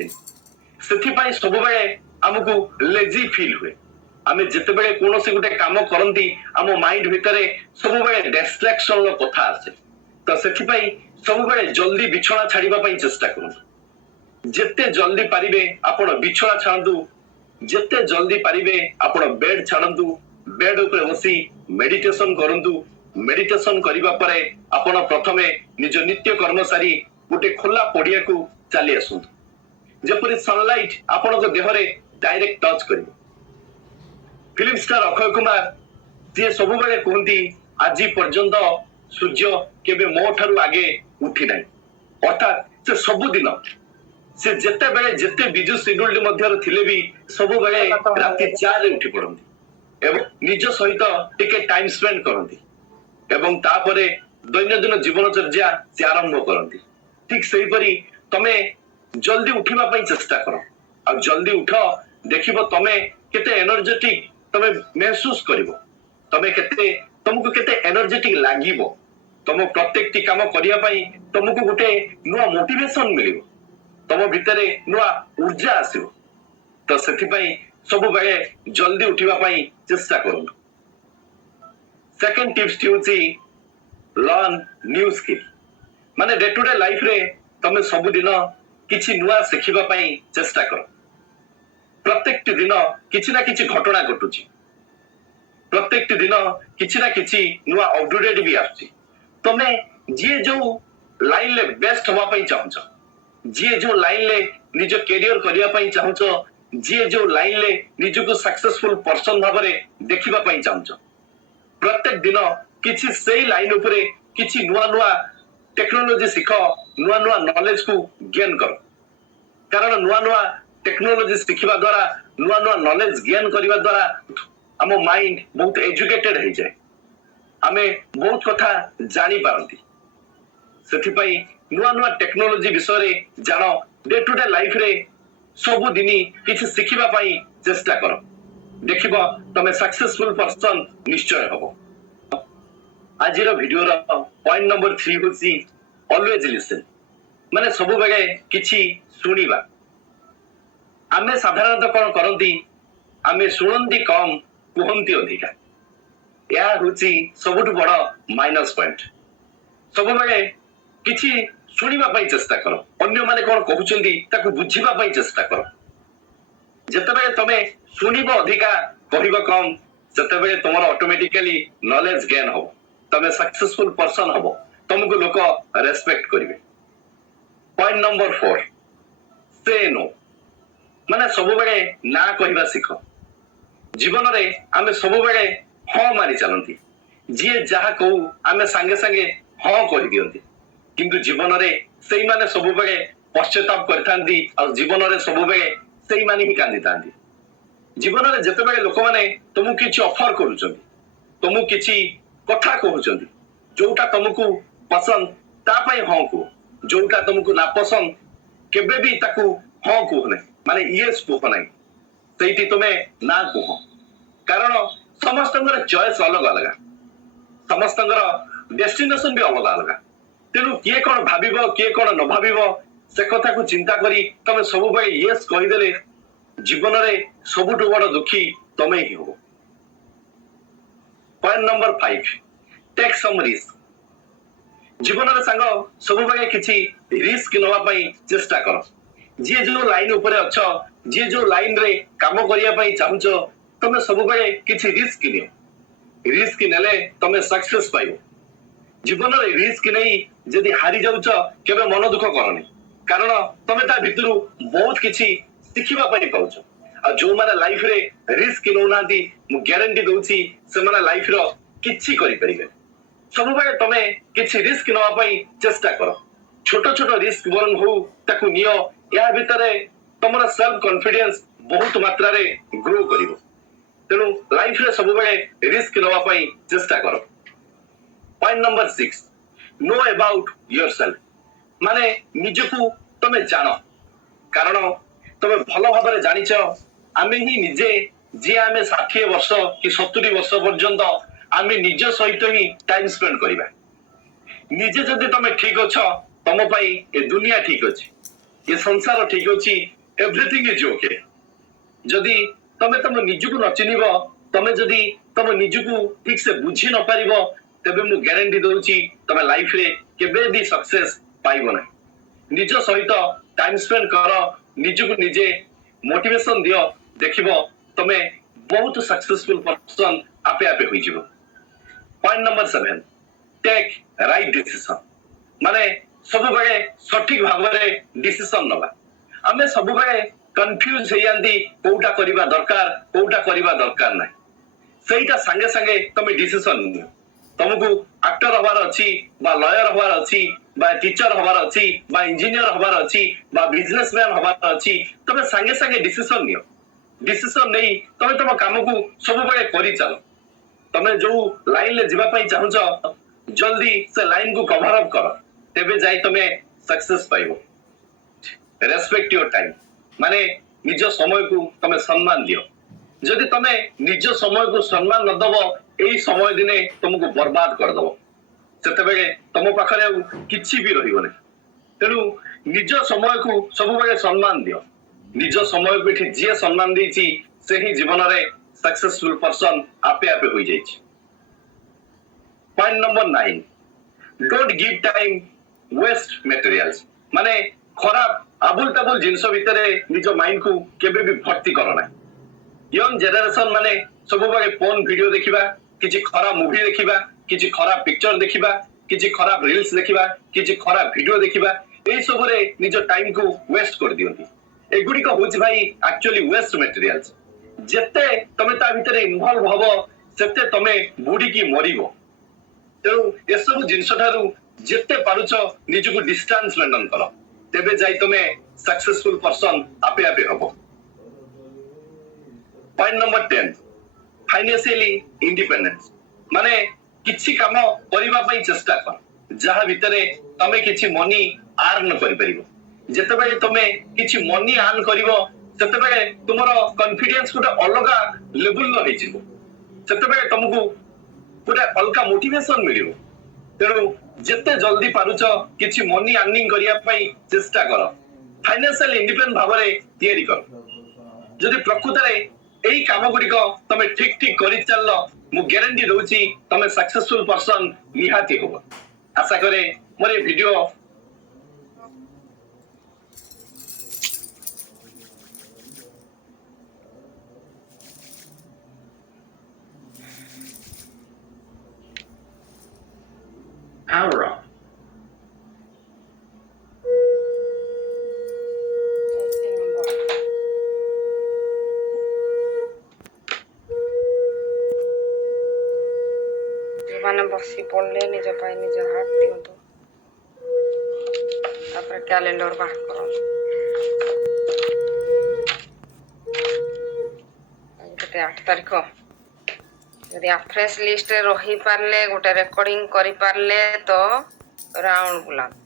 କରନ୍ତି ସେଥିପାଇଁ ସବୁବେଳେ ଆମକୁ ଲେଜି ଫିଲ୍ हुए आमे जितेबेले कोनोसी गुटे काम करंती आमो माइंड भितरे सबुबेले डिस्ट्रैक्शन रो कथा आसे तो सेथिपाई सबुबेले जल्दी बिछड़ा छाड़ीबा पई चेष्टा करु जेते जल्दी पारिबे आपण बिछड़ा छाड़ू जेते जल्दी पारिबे आपण बेड छाड़ू बेड ऊपर बसी मेडिटेशन करंतु मेडिटेशन करिबा परे आपण प्रथमे निज नित्य कर्मचारी गुटे खोला पड़िया को चली आसंतु जेपरि सनलाइट आपण देहरे डायरेक्ट टच करिबो फिल्म स्टार अक्षय कुमार सी सब बेले कहती आज पर्यंत सूर्य केबे मो ठारू आगे उठी ना अर्थात से सबुदिन से जेते बेले जेते बिजु शेड्यूल मध्य थिले भी सब बेले राति 4 रे उठी पड़ती एवं निज सहित टिके टाइम स्पेंड करती एवं तापरे दैनंदिन जीवनचर्या से आरंभ करती ठीक सही परी तमे जल्दी उठिबा पई चेष्टा करो आ जल्दी उठ देखिबो तमे केते एनर्जेटिक तमे महसूस करिवो तमे केते तुमको केते एनर्जेटिक लागिवो तुम प्रत्येक टी काम करिया पई तुमको गुटे नुआ मोटिवेशन मिलिवो तुम भितरे नुआ ऊर्जा आसीवो तो सेथि पई सब बेले जल्दी उठिबा पई चेष्टा करू सेकंड टिप्स होची लर्न न्यू स्किल माने डे टू डे लाइफ रे तमे सब दिन किछि नुआ सिखिबा पई चेष्टा करो प्रत्येक दिन किछि ना किछि घटना घटुची प्रत्येक दिन किछि ना किछि नुआ अपडेट भी आछि तमे जे जो लाइन ले बेस्ट होवा पई चाहछो जे जो लाइन ले निज कैरियर करिया पई चाहछो जे जो लाइन ले निज को सक्सेसफुल पर्सन भाबरे देखिबा पई चाहछो प्रत्येक दिन किछि सेही लाइन ऊपर किछि नुआ नुआ टेक्नोलॉजी सिखो नुआ नुआ नॉलेज को गेन करो कारण नुआ नुआ टेक्नोलॉजी सिखिबा द्वारा नुआ नुआ नॉलेज गेन करिबा द्वारा आम माइंड बहुत एजुकेटेड हो जाए आमे बहुत कथा जानी पारंती सेथि पई नुआ नुआ टेक्नोलॉजी विषय जानो डे टू डे लाइफ रे सब दिन किछि सिखिबा पई चेष्टा करो देखिबो तमे सक्सेसफुल पर्सन निश्चय हबो आज रो वीडियो रो पॉइंट नंबर 3 होची ऑलवेज लिसन माने सब बेले किछि सुनिबा आमे साधारणतः कौन करती आमे शुणती कम कहती अधिका यह होची सबुठ बड़ माइनस पॉइंट सब बेले किछि सुनिबा पई चेष्टा करो अन्य माने कौन कहउचंती ताकू बुझिबा पई चेष्टा करो जेतेबेले तमे सुनिबो अधिका कहिबो कम सेतेबेले तमरो ऑटोमेटिकली नॉलेज गेन हो तमे सक्सेसफुल पर्सन हबो तुमको लोक रेस्पेक्ट करिवे पॉइंट नंबर 4 से नो माने सब बेले ना कहवा शिख जीवन रे आमे सब बेले हाँ मारी चलती जी जहा कहू आमे सांगे सांगे हाँ कह दियंती किंतु जीवन रे सेई माने सब बेले पश्चाताप करथांती और जीवन रे सब बेले सेई माने ही कांदी थांती जीवन रे जते बेले लोक माने तुमु किछि ऑफर करूचंती तुमु किछि कथा कहउचंती जोटा तुमको पसंद ता पई हाँ को जोटा तुमको ना पसंद केबे भी ताकू हाँ को नै माने यस को नै सेठी तुमे ना को कारण समस्तंगर चॉइस अलग अलग समस्तंगर डेस्टिनेशन भी अलग अलग तेनु किए कोन भाबिबो किए कोन न भाबिबो से कथा को चिंता करी तमे सब बेले यस कहि देले जीवन रे सबुठ बड़ दुखी तमे ही हो point number 5 take some risk जीवन रे संग सब बेले किछि रिस्क नवा पई चेष्टा करो जे जो लाइन ऊपर अच्छो जे जो लाइन रे काम करिया पई चाहूचो तमे सब बेले किछि रिस्क नियो रिस्क नेले तमे सक्सेस पाइबो जीवन रे रिस्क नहीं जदि हारी जाउचो केबे मन दुख करनी कारण तमे ता भितरु बहुत किछि सिखिबा पई पाउचो आ जो माने लाइफ रे रिस्क नो नादी मु गारंटी दोछि से माने लाइफ रो किछि करि परिबे सब बेले तमे किछि रिस्क नवा पई चेष्टा करो छोटो छोटो रिस्क बरन हो ताकू नियो या भितरे तमरा सेल्फ कॉन्फिडेंस बहुत मात्रा रे ग्रो करिवो तेनु लाइफ रे सब बेले रिस्क नवा पई चेष्टा करो point number 6 know about yourself माने निजकू तमे जानो कारण तमे भलो भाबरे जानिछ आमे ही निजे जे आमे 60 वर्ष कि 70 वर्ष पर्यंत आमे निज सहित ही टाइम स्पेंड करिबा निजे जदि तमे ठीक अछ तम पई ए दुनिया ठीक अछि ये संसार ठीक अच्छी एवरीथिंग इज ओके जदि तमे तुम निजको न चिन्ह तमे जदि तुम निजको ठीक से बुझी न पार तेबे मु गारंटी दउची तमे लाइफ रे केबे भी सक्सेस पाइबो ना निज सहित टाइम स्पेंड कर निजको निजे मोटिवेशन दियो देखिबो तमे बहुत सक्सेसफुल पर्सन आपे आपे होई जिवो point number 7 take right decision माने सब बेले सठिक भाव में डिसीजन नबा आमे सब बेले कंफ्यूज हे जांती कोउटा करिबा दरकार ना सेटा संगे संगे तमे डिसीजन नियो तुमको एक्टर हबार अच्छी बा लॉयर हबार अच्छी बा टीचर हबार अच्छी बा इंजीनियर हबार अच्छी बा बिजनेसमैन हबार अच्छी तमे संगे संगे डिसीजन नियो डिसीजन नहीं तमे तुम काम को सब बेले करि चलो तमे जो लाइन ले जीवा पई चाहूछ जल्दी से लाइन को कवर अप कर तेबे जाई तमे सक्सेस पाइबो रेस्पेक्ट योर टाइम माने निज समय को तमे सम्मान दियो जदि तमे निज समय को सम्मान न दबो एई समय दिने तुमको बर्बाद कर दबो सेते बेले तुम पाखरे किछि भी रहिबो नै तेनु निज समय को सब बेले सम्मान दियो निज समय को एठी जे सम्मान देछि से ही जीवन रे सक्सेसफुल पर्सन आपे आपे होई जाइछि point number 9 don't give time waste materials माने खराब आबुल ताबुल जिंस भितरे निज माइंड को केबे भी भर्ती करो ना यंग जेनरेशन माने सब बेले फोन वीडियो देखिबा किछि खराब मूवी देखिबा किछि खराब पिक्चर देखिबा किछि खराब रील्स देखिबा किछि खराब वीडियो देखिबा एई सब रे निज टाइम को वेस्ट कर दियंती एगुडी को होछि भाई एक्चुअली वेस्ट मटेरियल्स जेते तमे ता भितरे इन्वॉल्व हबो सेते तमे बुडी की मरिबो तेणु ए सब जिंस ठारू जेते पारुछ निजको डिस्टेंस मेंटेन करो तेबे जाई तमे सक्सेसफुल पर्सन आपे आपे हबो पॉइंट नंबर 10 फाइनेंशियली इंडिपेंडेंस माने किछि काम करिबा पई चेष्टा कर जहा भितरे तमे किछि मनी अर्न करि परिबो जते बेले तमे किछि मनी अर्न करिवो तते बेले तुमरो कॉन्फिडेंस गुटे अलगा लेवल लो हेजिबो तते बेले तुमको गुटे अलगा मोटिवेशन मिलिबो तेणु जिते जल्दी पारुच किछि मनी अर्निंग करिया पई चेष्टा कर फाइनेंशियल इंडिपेंडेंट भाबरे तयारी कर जदि प्रकृत रे एई काम गुडी को तमे ठीक ठीक करि चललो मु गारंटी दउची तमे सक्सेसफुल पर्सन निहाती होबो आशा करे मोर ए वीडियो power up ମାନେ ବସି ପଡ଼ିଲେ ନିଜ ପାଇଁ ନିଜ ହାତ ଦିଅନ୍ତୁ ତାପରେ କ୍ୟାଲେଣ୍ଡର ବାହାର କରନ୍ତୁ ଗୋଟେ 8 ତାରିଖ ଯଦି ଫ୍ରେଶ ଲିଷ୍ଟରେ ରହିପାରିଲେ ଗୋଟେ ରେକର୍ଡିଂ କରିପାରିଲେ ତ ରାଉଣ୍ଡ ବୁଲାନ୍ତୁ